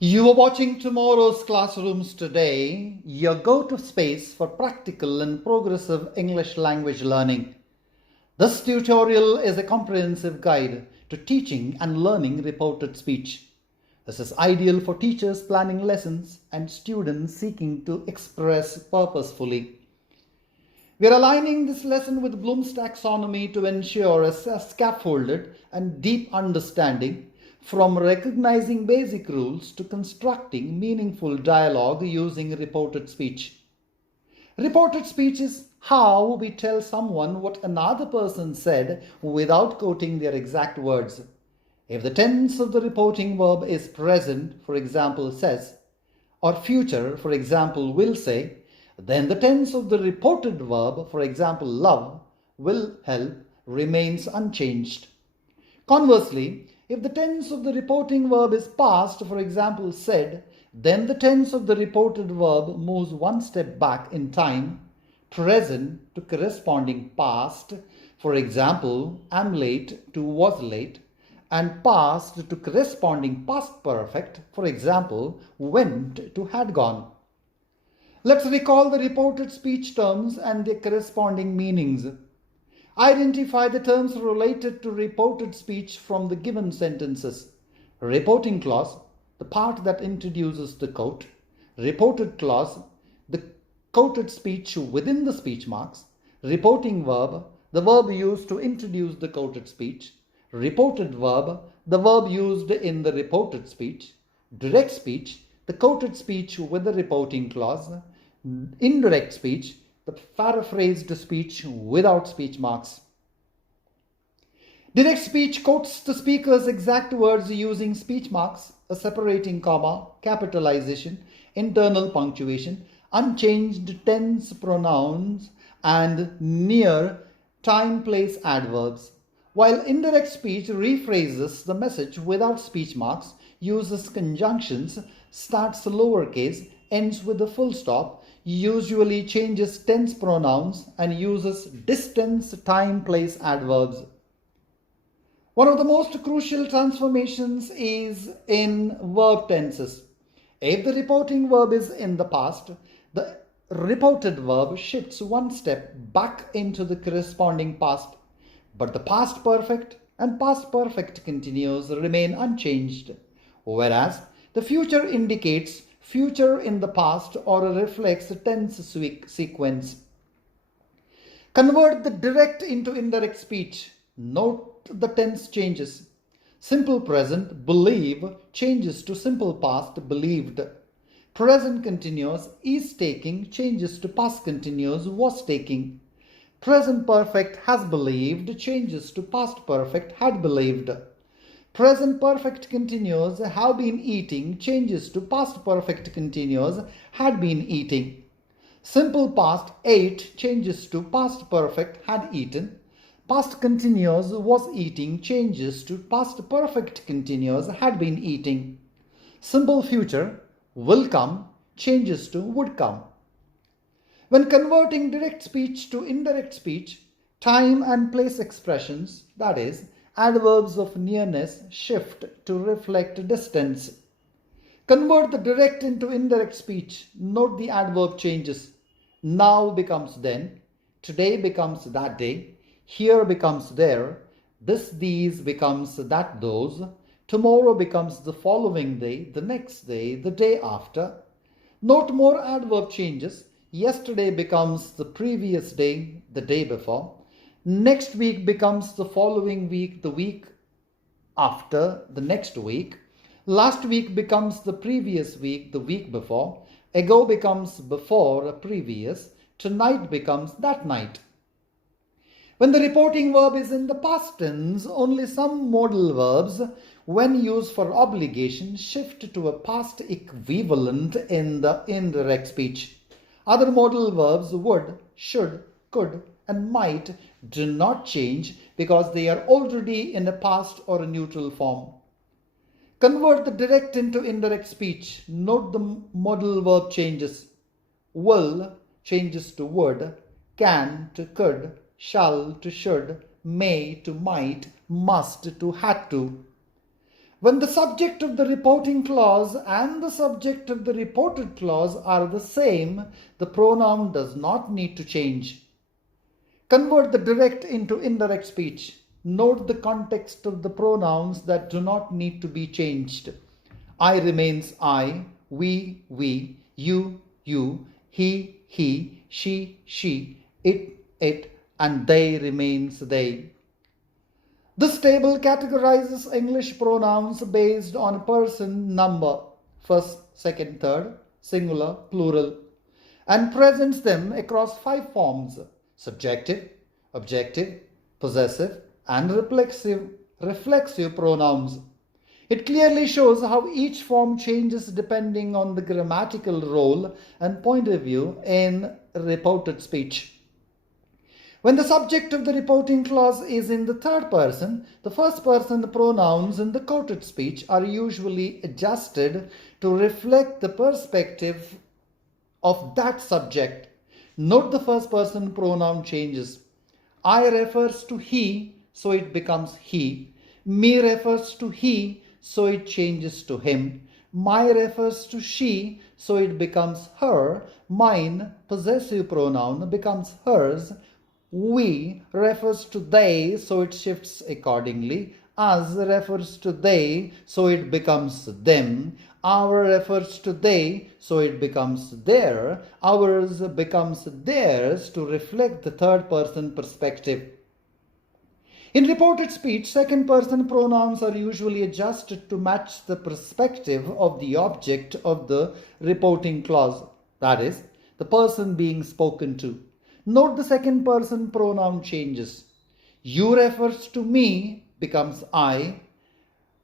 You are watching tomorrow's classrooms today, your go-to space for practical and progressive English language learning. This tutorial is a comprehensive guide to teaching and learning reported speech. This is ideal for teachers planning lessons and students seeking to express purposefully. We are aligning this lesson with Bloom's taxonomy to ensure a scaffolded and deep understanding, from recognizing basic rules to constructing meaningful dialogue using reported speech. Reported speech is how we tell someone what another person said without quoting their exact words. If the tense of the reporting verb is present, for example, says, or future, for example, will say, then the tense of the reported verb, for example, love, will help, remains unchanged. Conversely, if the tense of the reporting verb is past, for example, said, then the tense of the reported verb moves one step back in time, present to corresponding past, for example, am late to was late, and past to corresponding past perfect, for example, went to had gone. Let's recall the reported speech terms and their corresponding meanings. Identify the terms related to reported speech from the given sentences. Reporting clause, the part that introduces the quote. Reported clause, the quoted speech within the speech marks. Reporting verb, the verb used to introduce the quoted speech. Reported verb, the verb used in the reported speech. Direct speech, the quoted speech with the reporting clause. Indirect speech, the paraphrased speech without speech marks. Direct speech quotes the speaker's exact words using speech marks, a separating comma, capitalization, internal punctuation, unchanged tense pronouns, and near time place adverbs. While indirect speech rephrases the message without speech marks, uses conjunctions, starts lowercase, ends with a full stop, usually changes tense pronouns, and uses distance time place adverbs. One of the most crucial transformations is in verb tenses. If the reporting verb is in the past, the reported verb shifts one step back into the corresponding past, but the past perfect and past perfect continuous remain unchanged, whereas the future indicates future in the past or reflects a tense sequence. Convert the direct into indirect speech. Note the tense changes. Simple present, believe, changes to simple past, believed. Present continuous, is taking, changes to past continuous, was taking. Present perfect, has believed, changes to past perfect, had believed. Present perfect continuous, have been eating, changes to past perfect continuous, had been eating. Simple past, ate, changes to past perfect, had eaten. Past continuous, was eating, changes to past perfect continuous, had been eating. Simple future, will come, changes to would come. When converting direct speech to indirect speech, time and place expressions, that is, adverbs of nearness, shift to reflect distance. Convert the direct into indirect speech. Note the adverb changes. Now becomes then, today becomes that day, here becomes there, this these becomes that those, tomorrow becomes the following day, the next day, the day after. Note more adverb changes. Yesterday becomes the previous day, the day before. Next week becomes the following week, the week after, the next week. Last week becomes the previous week, the week before. Ago becomes before, a previous. Tonight becomes that night. When the reporting verb is in the past tense, only some modal verbs, when used for obligation, shift to a past equivalent in the indirect speech. Other modal verbs would, should, could, and might do not change because they are already in a past or a neutral form. Convert the direct into indirect speech. Note the modal verb changes. Will changes to would, can to could, shall to should, may to might, must to had to. When the subject of the reporting clause and the subject of the reported clause are the same, the pronoun does not need to change. Convert the direct into indirect speech. Note the context of the pronouns that do not need to be changed. I remains I, we, you, he, she, it, and they remains they. This table categorizes English pronouns based on person number, first, second, third, singular, plural, and presents them across 5 forms: subjective, objective, possessive, and reflexive pronouns. It clearly shows how each form changes depending on the grammatical role and point of view in reported speech. When the subject of the reporting clause is in the third person, the first person pronouns in the quoted speech are usually adjusted to reflect the perspective of that subject. Note the first person pronoun changes. I refers to he, so it becomes he. Me refers to he, so it changes to him. My refers to she, so it becomes her. Mine, possessive pronoun, becomes hers. We refers to they, so it shifts accordingly. Us refers to they, so it becomes them. Our refers to they, so it becomes their. Ours becomes theirs to reflect the third person perspective. In reported speech, second person pronouns are usually adjusted to match the perspective of the object of the reporting clause, that is, the person being spoken to. Note the second person pronoun changes. You refers to me becomes I.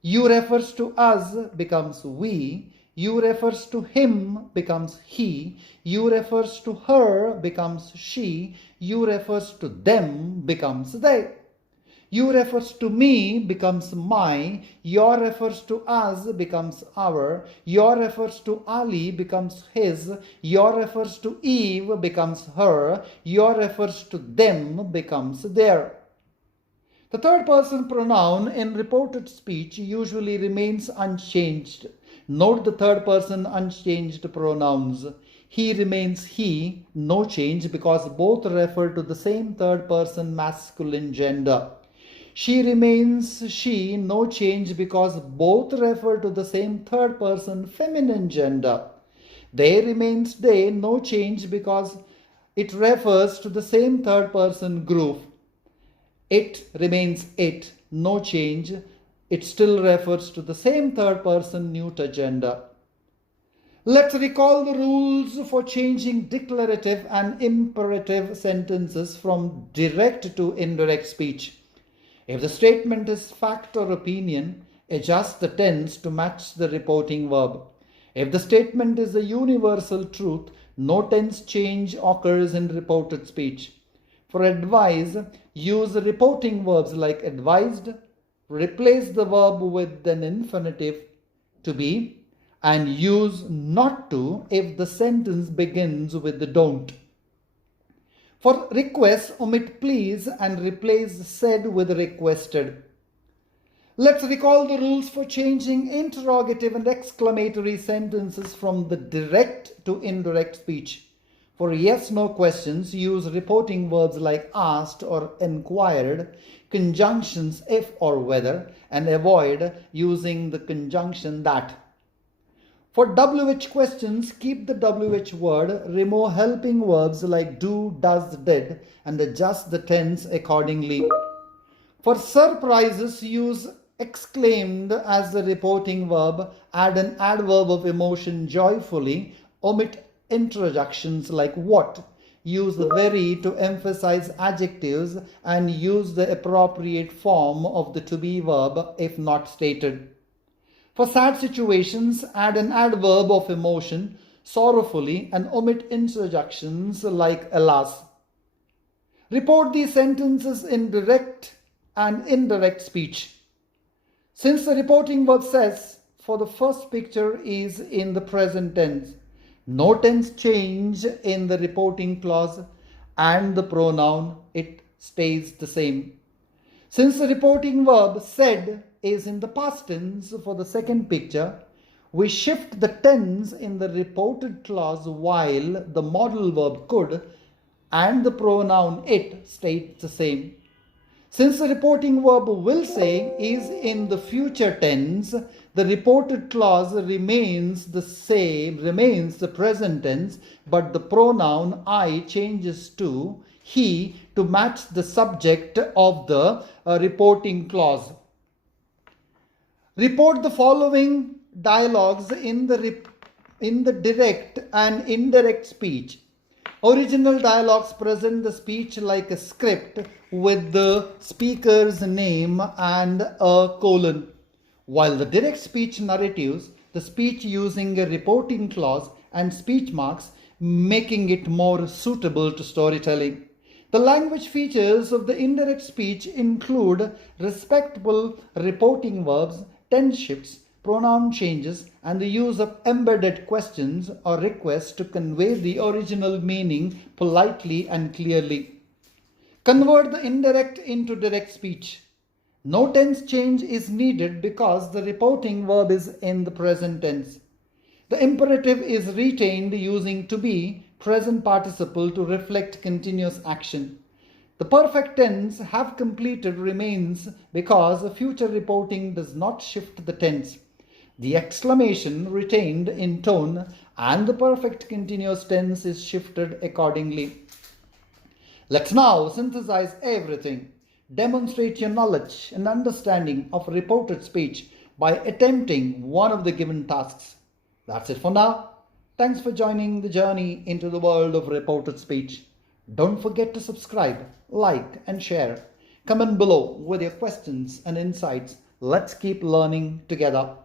You refers to us becomes we. You refers to him becomes he. You refers to her becomes she. You refers to them becomes they. You refers to me becomes my. Your refers to us becomes our. Your refers to Ali becomes his. Your refers to Eve becomes her. Your refers to them becomes their. The third person pronoun in reported speech usually remains unchanged. Note the third person unchanged pronouns. He remains he, no change because both refer to the same third person masculine gender. She remains she, no change because both refer to the same third person feminine gender. They remains they, no change because it refers to the same third person group. It remains it, no change. It still refers to the same third person neuter gender. Let's recall the rules for changing declarative and imperative sentences from direct to indirect speech. If the statement is fact or opinion, adjust the tense to match the reporting verb. If the statement is a universal truth, no tense change occurs in reported speech. For advise, use reporting verbs like advised, replace the verb with an infinitive to be, and use not to if the sentence begins with the don't. For request, omit please and replace said with requested. Let's recall the rules for changing interrogative and exclamatory sentences from the direct to indirect speech. For yes-no questions, use reporting verbs like asked or inquired, conjunctions if or whether, and avoid using the conjunction that. For WH questions, keep the WH word, remove helping verbs like do, does, did, and adjust the tense accordingly. For surprises, use exclaimed as the reporting verb, add an adverb of emotion joyfully, omit interjections like what, use very to emphasize adjectives, and use the appropriate form of the to be verb if not stated. For sad situations, add an adverb of emotion, sorrowfully, and omit interjections like alas. Report these sentences in direct and indirect speech. Since the reporting verb says, for the first picture is in the present tense, no tense change in the reporting clause and the pronoun, it stays the same. Since the reporting verb said is in the past tense for the second picture, we shift the tense in the reported clause while the modal verb could and the pronoun it stays the same. Since the reporting verb will say is in the future tense, the reported clause remains the same, remains the present tense, but the pronoun I changes to he to match the subject of the reporting clause. Report the following dialogues in the direct and indirect speech. Original dialogues present the speech like a script with the speaker's name and a colon, while the direct speech narratives the speech using a reporting clause and speech marks, making it more suitable to storytelling. The language features of the indirect speech include respectable reporting verbs, tense shifts, pronoun changes, and the use of embedded questions or requests to convey the original meaning politely and clearly. Convert the indirect into direct speech. No tense change is needed because the reporting verb is in the present tense. The imperative is retained using to be present participle to reflect continuous action. The perfect tense have completed remains because future reporting does not shift the tense. The exclamation retained in tone and the perfect continuous tense is shifted accordingly. Let's now synthesize everything. Demonstrate your knowledge and understanding of reported speech by attempting one of the given tasks. That's it for now. Thanks for joining the journey into the world of reported speech. Don't forget to subscribe, like, and share. Comment below with your questions and insights. Let's keep learning together.